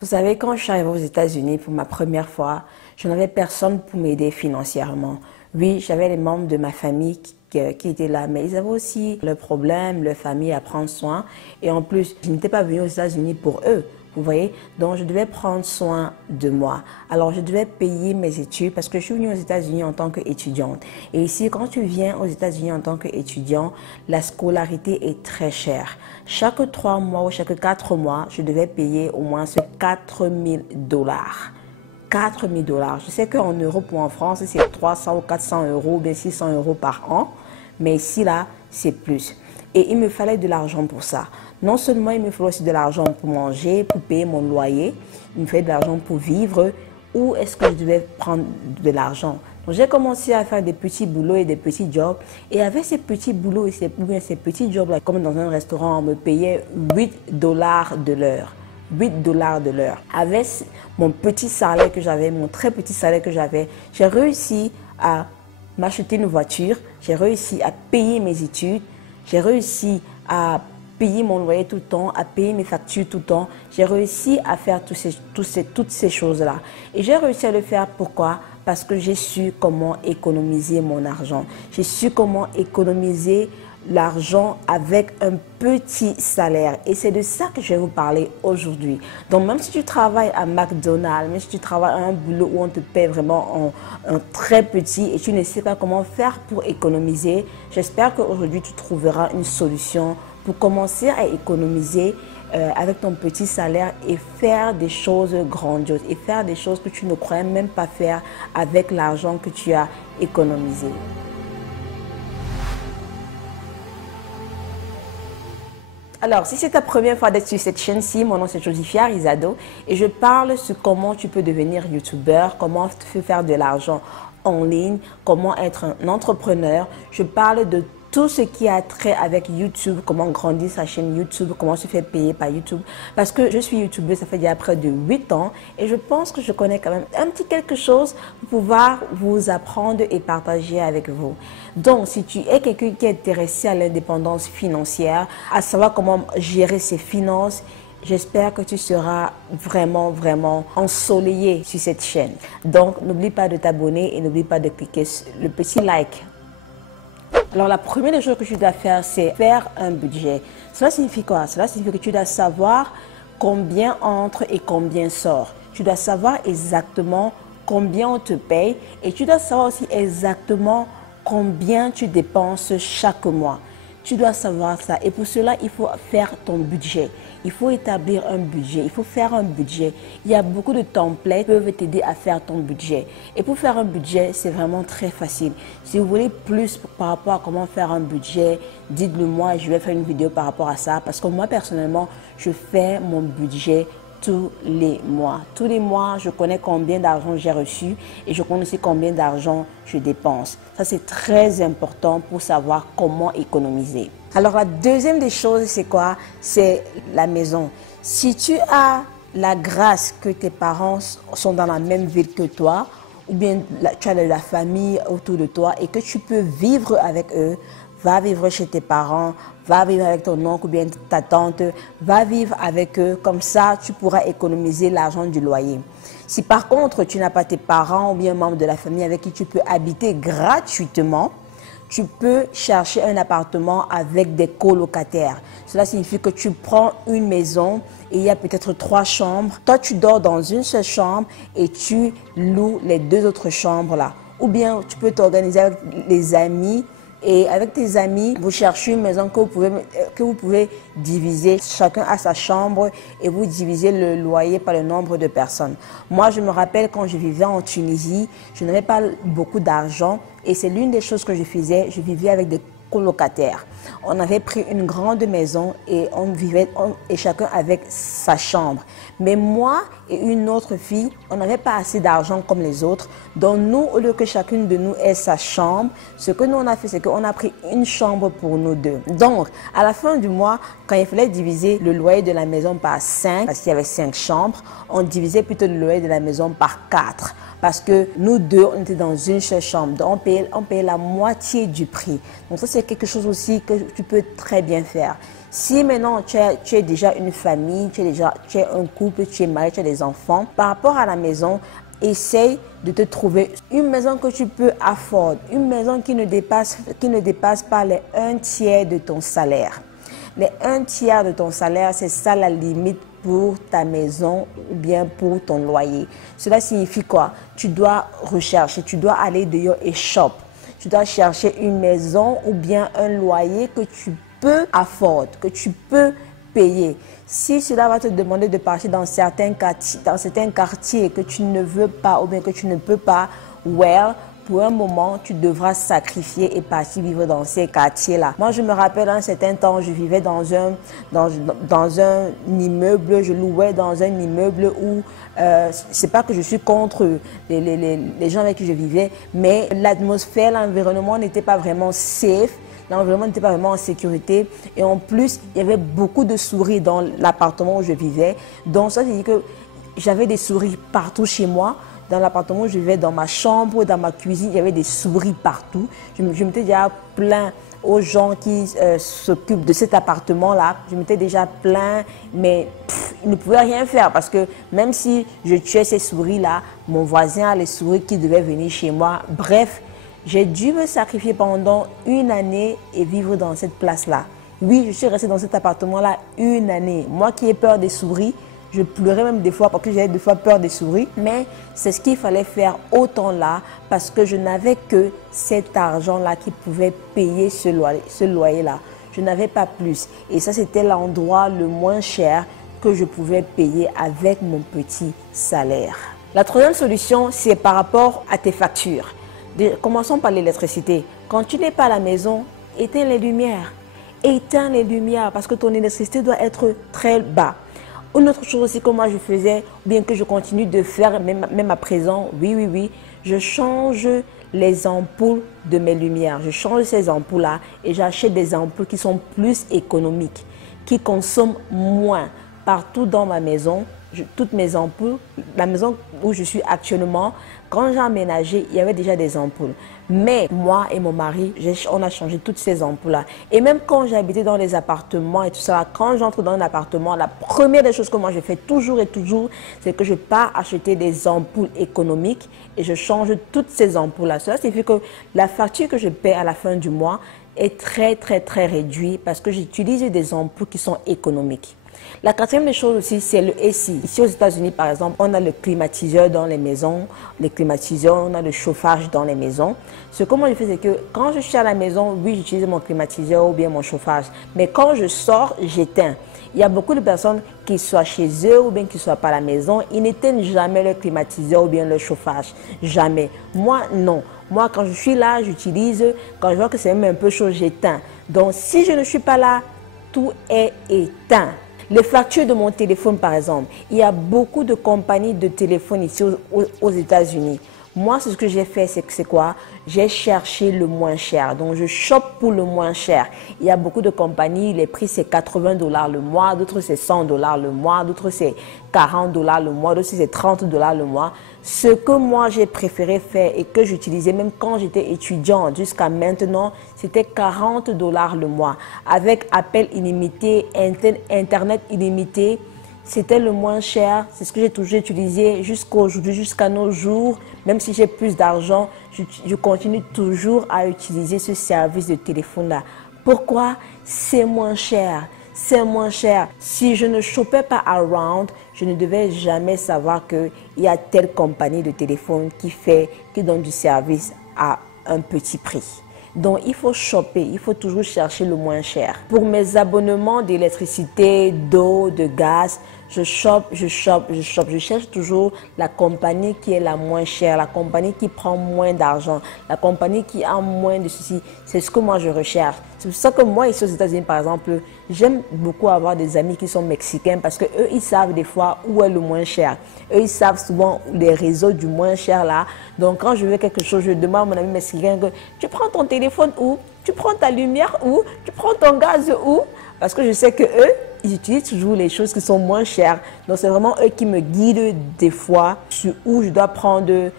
Vous savez, quand je suis arrivée aux États-Unis pour ma première fois, je n'avais personne pour m'aider financièrement. Oui, j'avais les membres de ma famille qui étaient là, mais ils avaient aussi leurs problèmes, leur famille à prendre soin. Et en plus, je n'étais pas venue aux États-Unis pour eux. Vous voyez, donc je devais prendre soin de moi. Alors je devais payer mes études parce que je suis venue aux États-Unis en tant qu'étudiante. Et ici, quand tu viens aux États-Unis en tant qu'étudiant, la scolarité est très chère. Chaque 3 mois ou chaque 4 mois, je devais payer au moins ce 4 000 $. 4 000 $. Je sais qu'en Europe ou en France, c'est 300 ou 400 euros, ou bien 600 euros par an. Mais ici, là, c'est plus. Et il me fallait de l'argent pour ça. Non seulement il me fallait aussi de l'argent pour manger, pour payer mon loyer, il me fallait de l'argent pour vivre. Où est-ce que je devais prendre de l'argent? Donc j'ai commencé à faire des petits boulots et des petits jobs. Et avec ces petits boulots et ces petits jobs-là, comme dans un restaurant, on me payait 8 $ de l'heure. 8 $ de l'heure. Avec mon petit salaire que j'avais, mon très petit salaire que j'avais, j'ai réussi à m'acheter une voiture, j'ai réussi à payer mes études, j'ai réussi à payer mon loyer tout le temps, à payer mes factures tout le temps. J'ai réussi à faire toutes ces choses-là. Et j'ai réussi à le faire pourquoi? Parce que j'ai su comment économiser mon argent. J'ai su comment économiser l'argent avec un petit salaire. Et c'est de ça que je vais vous parler aujourd'hui. Donc même si tu travailles à McDonald's, même si tu travailles à un boulot où on te paie vraiment un très petit et tu ne sais pas comment faire pour économiser, j'espère qu'aujourd'hui tu trouveras une solution pour commencer à économiser avec ton petit salaire et faire des choses grandioses et faire des choses que tu ne croyais même pas faire avec l'argent que tu as économisé. Alors, si c'est ta première fois d'être sur cette chaîne-ci, mon nom c'est Josifia Rizado et je parle sur comment tu peux devenir youtubeur, comment faire de l'argent en ligne, comment être un entrepreneur. Je parle de tout ce qui a trait avec YouTube, comment grandir sa chaîne YouTube, comment se faire payer par YouTube. Parce que je suis youtubeuse, ça fait déjà près de 8 ans et je pense que je connais quand même un petit quelque chose pour pouvoir vous apprendre et partager avec vous. Donc, si tu es quelqu'un qui est intéressé à l'indépendance financière, à savoir comment gérer ses finances, j'espère que tu seras vraiment ensoleillé sur cette chaîne. Donc, n'oublie pas de t'abonner et n'oublie pas de cliquer sur le petit like. Alors, la première des choses que tu dois faire, c'est faire un budget. Cela signifie quoi? Cela signifie que tu dois savoir combien entre et combien sort. Tu dois savoir exactement combien on te paye et tu dois savoir aussi exactement combien tu dépenses chaque mois. Tu dois savoir ça et pour cela, il faut faire ton budget. Il faut établir un budget, il faut faire un budget. Il y a beaucoup de templates qui peuvent t'aider à faire ton budget. Et pour faire un budget, c'est vraiment très facile. Si vous voulez plus par rapport à comment faire un budget, dites-le moi et je vais faire une vidéo par rapport à ça. Parce que moi, personnellement, je fais mon budget tous les mois. Tous les mois, je connais combien d'argent j'ai reçu et je connais aussi combien d'argent je dépense. Ça, c'est très important pour savoir comment économiser. Alors, la deuxième des choses, c'est quoi? C'est la maison. Si tu as la grâce que tes parents sont dans la même ville que toi, ou bien tu as de la famille autour de toi et que tu peux vivre avec eux, va vivre chez tes parents, va vivre avec ton oncle ou bien ta tante, va vivre avec eux, comme ça tu pourras économiser l'argent du loyer. Si par contre tu n'as pas tes parents ou bien un membre de la famille avec qui tu peux habiter gratuitement, tu peux chercher un appartement avec des colocataires. Cela signifie que tu prends une maison et il y a peut-être 3 chambres. Toi, tu dors dans une seule chambre et tu loues les 2 autres chambres là. Ou bien tu peux t'organiser avec les amis. Et avec tes amis, vous cherchez une maison que vous pouvez diviser. Chacun a sa chambre et vous divisez le loyer par le nombre de personnes. Moi, je me rappelle quand je vivais en Tunisie, je n'avais pas beaucoup d'argent et c'est l'une des choses que je faisais. Je vivais avec des colocataires. On avait pris une grande maison et on vivait et chacun avec sa chambre. Mais moi et une autre fille, on n'avait pas assez d'argent comme les autres. Donc nous, au lieu que chacune de nous ait sa chambre, ce que nous on a fait, c'est qu'on a pris une chambre pour nous deux. Donc à la fin du mois, quand il fallait diviser le loyer de la maison par 5, parce qu'il y avait 5 chambres, on divisait plutôt le loyer de la maison par 4. Parce que nous deux, on était dans une seule chambre. Donc, on payait la moitié du prix. Donc, ça, c'est quelque chose aussi que tu peux très bien faire. Si maintenant tu es déjà une famille, tu es un couple, tu es marié, tu as des enfants, par rapport à la maison, essaye de te trouver une maison que tu peux afford, une maison qui ne dépasse pas les 1/3 de ton salaire. Les 1/3 de ton salaire, c'est ça la limite pour ta maison ou bien pour ton loyer. Cela signifie quoi? Tu dois rechercher, tu dois aller dehors et shop. Tu dois chercher une maison ou bien un loyer que tu peux afford, que tu peux payer. Si cela va te demander de partir dans certains quartiers que tu ne veux pas ou bien que tu ne peux pas, pour un moment, tu devras sacrifier et partir vivre dans ces quartiers-là. Moi, je me rappelle, un certain temps, je vivais dans un immeuble, je louais dans un immeuble où, c'est pas que je suis contre les gens avec qui je vivais, mais l'atmosphère, l'environnement n'était pas vraiment safe. L'environnement n'était pas vraiment en sécurité. Et en plus, il y avait beaucoup de souris dans l'appartement où je vivais. Donc, ça veut dire que j'avais des souris partout chez moi. Dans l'appartement où je vivais, dans ma chambre, dans ma cuisine, il y avait des souris partout. Je m'étais déjà plaint aux gens qui s'occupent de cet appartement-là. Je m'étais déjà plaint, mais ils ne pouvaient rien faire parce que même si je tuais ces souris-là, mon voisin a les souris qui devaient venir chez moi. Bref, j'ai dû me sacrifier pendant une année et vivre dans cette place-là. Oui, je suis restée dans cet appartement-là une année. Moi qui ai peur des souris, je pleurais même des fois parce que j'avais des fois peur des souris. Mais c'est ce qu'il fallait faire autant là parce que je n'avais que cet argent-là qui pouvait payer ce loyer-là. Je n'avais pas plus. Et ça, c'était l'endroit le moins cher que je pouvais payer avec mon petit salaire. La troisième solution, c'est par rapport à tes factures. Commençons par l'électricité. Quand tu n'es pas à la maison, éteins les lumières. Éteins les lumières parce que ton électricité doit être très bas. Une autre chose aussi que moi je faisais, ou bien que je continue de faire même à présent, oui, je change les ampoules de mes lumières. Je change ces ampoules-là et j'achète des ampoules qui sont plus économiques, qui consomment moins. Partout dans ma maison, toutes mes ampoules, la maison où je suis actuellement, quand j'ai emménagé, il y avait déjà des ampoules. Mais moi et mon mari, on a changé toutes ces ampoules-là. Et même quand j'habitais dans les appartements et tout ça, quand j'entre dans un appartement, la première des choses que moi je fais toujours et toujours, c'est que je pars acheter des ampoules économiques et je change toutes ces ampoules-là. Cela signifie que la facture que je paie à la fin du mois est très réduite parce que j'utilise des ampoules qui sont économiques. La quatrième des choses aussi, c'est le AC. Ici aux États-Unis, par exemple, on a le climatiseur dans les maisons, les climatiseurs, on a le chauffage dans les maisons. Ce que moi je fais, c'est que quand je suis à la maison, oui, j'utilise mon climatiseur ou bien mon chauffage. Mais quand je sors, j'éteins. Il y a beaucoup de personnes qui soient chez eux ou bien qui ne soient pas à la maison, ils n'éteignent jamais le climatiseur ou bien le chauffage. Jamais. Moi, non. Moi, quand je suis là, j'utilise. Quand je vois que c'est même un peu chaud, j'éteins. Donc, si je ne suis pas là, tout est éteint. Les factures de mon téléphone, par exemple, il y a beaucoup de compagnies de téléphone ici aux États-Unis. Moi, ce que j'ai fait, c'est quoi? J'ai cherché le moins cher. Donc, je chope pour le moins cher. Il y a beaucoup de compagnies, les prix, c'est 80 $ le mois, d'autres, c'est 100 $ le mois, d'autres, c'est 40 $ le mois, d'autres, c'est 30 $ le mois. Ce que moi, j'ai préféré faire et que j'utilisais même quand j'étais étudiante jusqu'à maintenant, c'était 40 $ le mois. Avec appel illimité, Internet illimité, c'était le moins cher. C'est ce que j'ai toujours utilisé jusqu'à aujourd'hui, jusqu'à nos jours. Même si j'ai plus d'argent, je continue toujours à utiliser ce service de téléphone-là. Pourquoi? C'est moins cher. C'est moins cher. Si je ne chopais pas around, je ne devais jamais savoir qu'il y a telle compagnie de téléphone qui donne du service à un petit prix. Donc, il faut choper, il faut toujours chercher le moins cher. Pour mes abonnements d'électricité, d'eau, de gaz, je chope. Je cherche toujours la compagnie qui est la moins chère, la compagnie qui prend moins d'argent, la compagnie qui a moins de ceci. C'est ce que moi je recherche. C'est pour ça que moi, ici aux États-Unis, par exemple, j'aime beaucoup avoir des amis qui sont mexicains parce qu'eux, ils savent des fois où est le moins cher. Eux, ils savent souvent les réseaux du moins cher là. Donc, quand je veux quelque chose, je demande à mon ami mexicain que tu prends ton téléphone où? Tu prends ta lumière où? Tu prends ton gaz où? Parce que je sais que eux, ils utilisent toujours les choses qui sont moins chères. Donc, c'est vraiment eux qui me guident des fois sur où je dois prendre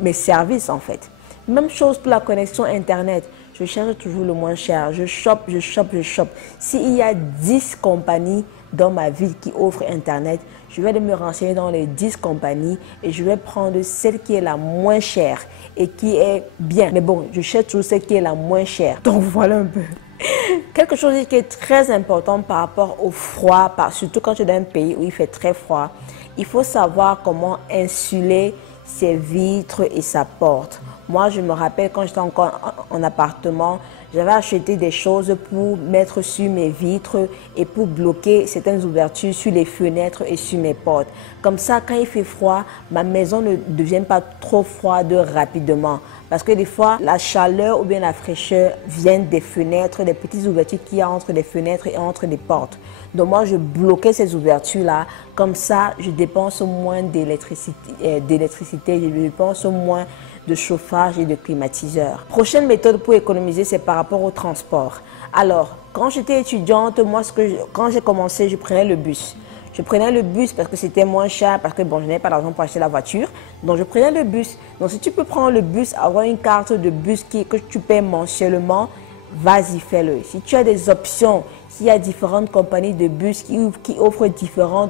mes services en fait. Même chose pour la connexion Internet. je cherche toujours le moins cher. Je chope, je chope, je chope. S'il y a 10 compagnies dans ma ville qui offrent Internet, je vais me renseigner dans les 10 compagnies et je vais prendre celle qui est la moins chère et qui est bien. Mais bon, je cherche toujours celle qui est la moins chère. Donc voilà un peu. Quelque chose qui est très important par rapport au froid, surtout quand tu es dans un pays où il fait très froid, il faut savoir comment insuler ses vitres et sa porte. Moi, je me rappelle quand j'étais encore en appartement, j'avais acheté des choses pour mettre sur mes vitres et pour bloquer certaines ouvertures sur les fenêtres et sur mes portes. Comme ça, quand il fait froid, ma maison ne devient pas trop froide rapidement. Parce que des fois, la chaleur ou bien la fraîcheur vient des fenêtres, des petites ouvertures qu'il y a entre les fenêtres et entre les portes. Donc moi, je bloquais ces ouvertures-là. Comme ça, je dépense moins d'électricité, je dépense moins de chauffage et de climatiseur. Prochaine méthode pour économiser, c'est par rapport au transport. Alors, quand j'étais étudiante, moi, quand j'ai commencé, je prenais le bus. Je prenais le bus parce que c'était moins cher, parce que bon, je n'avais pas d'argent pour acheter la voiture. Donc, je prenais le bus. Donc, si tu peux prendre le bus, avoir une carte de bus que tu paies mensuellement, vas-y, fais-le. Si tu as des options, s'il y a différentes compagnies de bus qui offrent différents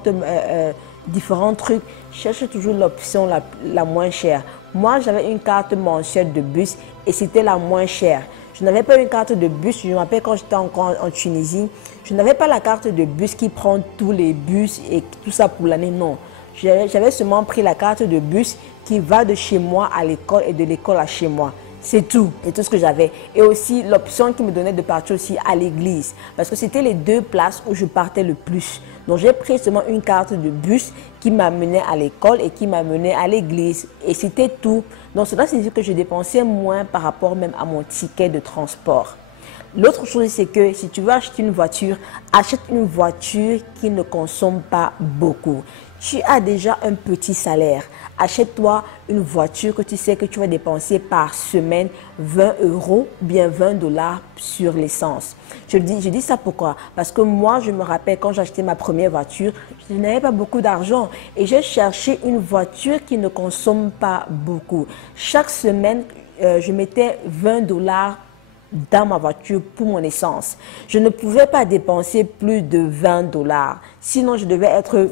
trucs, cherche toujours l'option la moins chère. Moi, j'avais une carte mensuelle de bus et c'était la moins chère. Je n'avais pas une carte de bus, je me rappelle quand j'étais encore en Tunisie, je n'avais pas la carte de bus qui prend tous les bus et tout ça pour l'année, non. J'avais seulement pris la carte de bus qui va de chez moi à l'école et de l'école à chez moi. C'est tout ce que j'avais. Et aussi l'option qui me donnait de partir aussi à l'église. Parce que c'était les deux places où je partais le plus. Donc j'ai pris seulement une carte de bus qui m'amenait à l'école et qui m'amenait à l'église. Et c'était tout. Donc cela signifie que je dépensais moins par rapport même à mon ticket de transport. L'autre chose, c'est que si tu veux acheter une voiture, achète une voiture qui ne consomme pas beaucoup. Tu as déjà un petit salaire. Achète-toi une voiture que tu sais que tu vas dépenser par semaine 20 € ou bien 20 $ sur l'essence. Je dis ça pourquoi? Parce que moi, je me rappelle quand j'ai acheté ma première voiture, je n'avais pas beaucoup d'argent et j'ai cherché une voiture qui ne consomme pas beaucoup. Chaque semaine, je mettais 20 $ dans ma voiture pour mon essence. Je ne pouvais pas dépenser plus de 20 $. Sinon, je devais être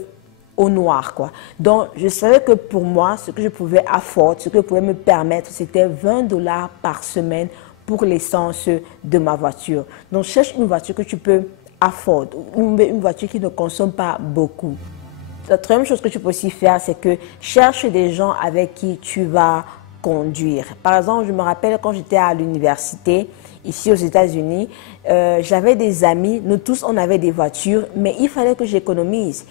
au noir, quoi. Donc, je savais que pour moi, ce que je pouvais afford, ce que je pouvais me permettre, c'était 20 $ par semaine pour l'essence de ma voiture. Donc, cherche une voiture que tu peux afford, une voiture qui ne consomme pas beaucoup. La troisième chose que tu peux aussi faire, c'est que cherche des gens avec qui tu vas conduire. Par exemple, je me rappelle quand j'étais à l'université, ici aux États-Unis, j'avais des amis, nous tous on avait des voitures, mais il fallait que j'économise.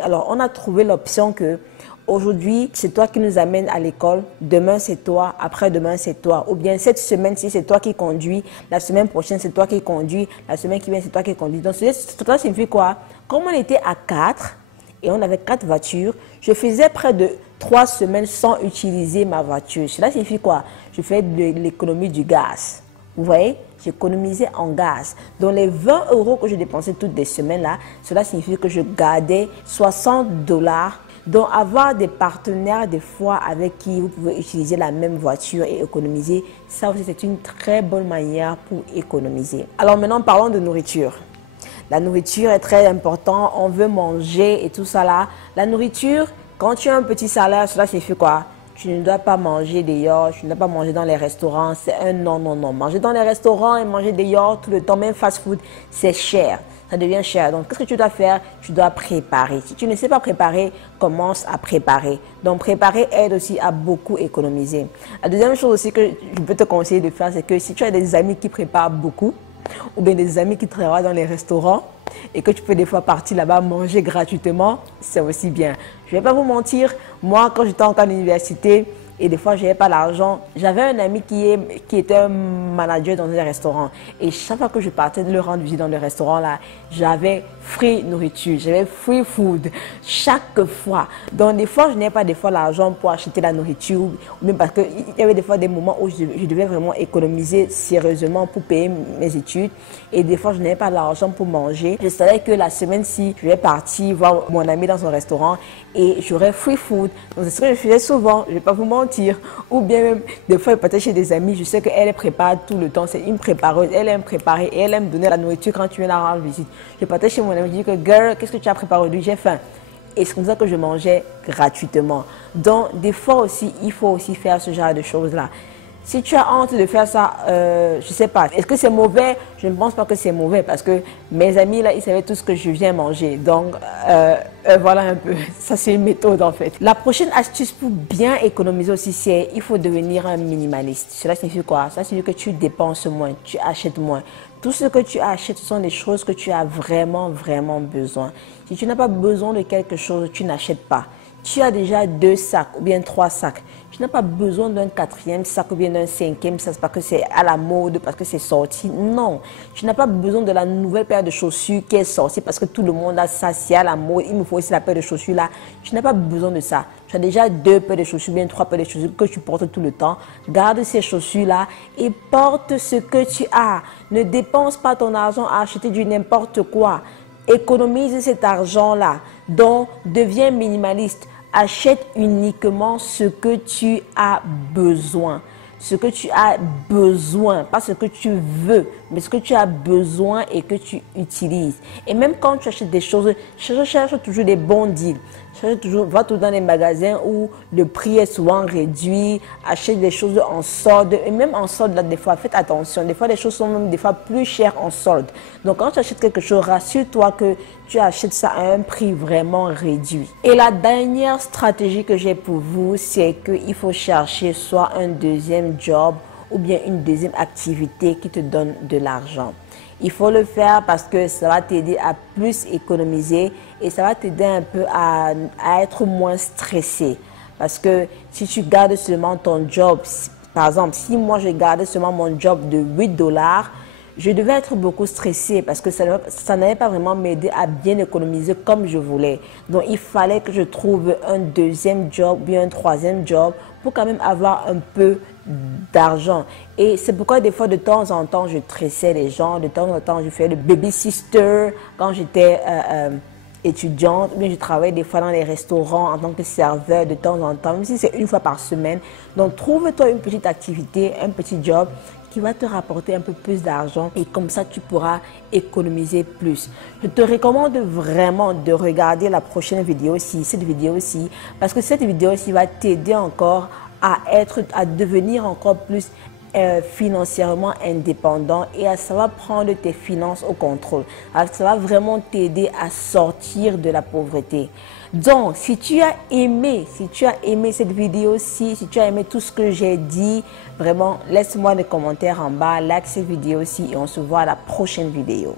Alors on a trouvé l'option que aujourd'hui c'est toi qui nous amènes à l'école, demain c'est toi, après-demain c'est toi. Ou bien cette semaine-ci c'est toi qui conduis, la semaine prochaine c'est toi qui conduis, la semaine qui vient c'est toi qui conduis. Donc cela signifie quoi? Comme on était à 4 et on avait 4 voitures, je faisais près de 3 semaines sans utiliser ma voiture. Cela signifie quoi? Je fais de l'économie du gaz. Vous voyez? J'économisais en gaz. Donc les 20 € que je dépensais toutes les semaines là, cela signifie que je gardais 60 $. Donc avoir des partenaires des fois avec qui vous pouvez utiliser la même voiture et économiser, ça aussi c'est une très bonne manière pour économiser. Alors maintenant parlons de nourriture. La nourriture est très importante, on veut manger et tout ça là. La nourriture, quand tu as un petit salaire, cela signifie quoi? Tu ne dois pas manger dehors, tu ne dois pas manger dans les restaurants, c'est un non, non, non. Manger dans les restaurants et manger dehors tout le temps, même fast-food, c'est cher. Ça devient cher. Donc, qu'est-ce que tu dois faire? Tu dois préparer. Si tu ne sais pas préparer, commence à préparer. Donc, préparer aide aussi à beaucoup économiser. La deuxième chose aussi que je peux te conseiller de faire, c'est que si tu as des amis qui préparent beaucoup, ou bien des amis qui travaillent dans les restaurants et que tu peux des fois partir là-bas manger gratuitement, c'est aussi bien. Je ne vais pas vous mentir, moi quand j'étais encore à l'université et des fois je n'avais pas l'argent, j'avais un ami qui était un manager dans un restaurant et chaque fois que je partais de le rendre visite dans le restaurant là, j'avais free nourriture, j'avais free food chaque fois. Donc des fois je n'avais pas l'argent pour acheter la nourriture ou même parce qu'il y avait des fois des moments où je devais vraiment économiser sérieusement pour payer mes études et des fois je n'avais pas l'argent pour manger. Je savais que la semaine-ci je vais partir voir mon ami dans son restaurant et j'aurais free food. Donc c'est ce que je faisais souvent, je ne vais pas vous mentir. mentir. Ou bien même, des fois, je partais chez des amis, je sais qu'elle prépare tout le temps, c'est une prépareuse, elle aime préparer et elle aime donner la nourriture quand tu viens la rendre visite. Je partais chez mon ami, je dis que, girl, qu'est-ce que tu as préparé aujourd'hui? J'ai faim. Et c'est comme ça que je mangeais gratuitement. Donc, des fois aussi, il faut aussi faire ce genre de choses-là. Si tu as honte de faire ça, je ne sais pas. Est-ce que c'est mauvais? Je ne pense pas que c'est mauvais parce que mes amis, là, ils savaient tout ce que je viens manger. Donc, voilà un peu. Ça, c'est une méthode, en fait. La prochaine astuce pour bien économiser aussi, c'est il faut devenir un minimaliste. Cela signifie quoi? Ça signifie que tu dépenses moins, tu achètes moins. Tout ce que tu achètes, ce sont des choses que tu as vraiment, vraiment besoin. Si tu n'as pas besoin de quelque chose, tu n'achètes pas. Tu as déjà 2 sacs ou bien 3 sacs. Tu n'as pas besoin d'un 4e sac ou bien d'un 5e sac parce que c'est à la mode, parce que c'est sorti. Non. Tu n'as pas besoin de la nouvelle paire de chaussures qui est sortie parce que tout le monde a ça, c'est à la mode. Il me faut aussi la paire de chaussures là. Tu n'as pas besoin de ça. Tu as déjà 2 paires de chaussures, bien 3 paires de chaussures que tu portes tout le temps. Garde ces chaussures là et porte ce que tu as. Ne dépense pas ton argent à acheter du n'importe quoi. Économise cet argent là. Donc, deviens minimaliste. Achète uniquement ce que tu as besoin. Ce que tu as besoin, pas ce que tu veux, mais ce que tu as besoin et que tu utilises. Et même quand tu achètes des choses, cherche toujours des bons deals. Va toujours dans les magasins où le prix est souvent réduit, achète des choses en solde. Et même en solde, là, des fois, faites attention. Des fois, les choses sont même des fois plus chères en solde. Donc, quand tu achètes quelque chose, rassure-toi que tu achètes ça à un prix vraiment réduit. Et la dernière stratégie que j'ai pour vous, c'est qu'il faut chercher soit un deuxième job ou bien une deuxième activité qui te donne de l'argent. Il faut le faire parce que ça va t'aider à plus économiser et ça va t'aider un peu à être moins stressé. Parce que si tu gardes seulement ton job, par exemple, si moi je gardais seulement mon job de 8$, je devais être beaucoup stressée parce que ça n'allait pas vraiment m'aider à bien économiser comme je voulais. Donc, il fallait que je trouve un deuxième job ou bien un troisième job pour quand même avoir un peu d'argent. Et c'est pourquoi des fois, de temps en temps, je tressais les gens. De temps en temps, je faisais le baby sister quand j'étais étudiante. Mais je travaillais des fois dans les restaurants en tant que serveur de temps en temps, même si c'est une fois par semaine. Donc, trouve-toi une petite activité, un petit job qui va te rapporter un peu plus d'argent et comme ça tu pourras économiser plus. Je te recommande vraiment de regarder la prochaine vidéo aussi, cette vidéo aussi, parce que cette vidéo aussi va t'aider encore à devenir encore plus financièrement indépendant et ça va prendre tes finances au contrôle. Alors, ça va vraiment t'aider à sortir de la pauvreté. Donc, si tu as aimé cette vidéo-ci, si tu as aimé tout ce que j'ai dit, vraiment, laisse-moi des commentaires en bas, like cette vidéo-ci et on se voit à la prochaine vidéo.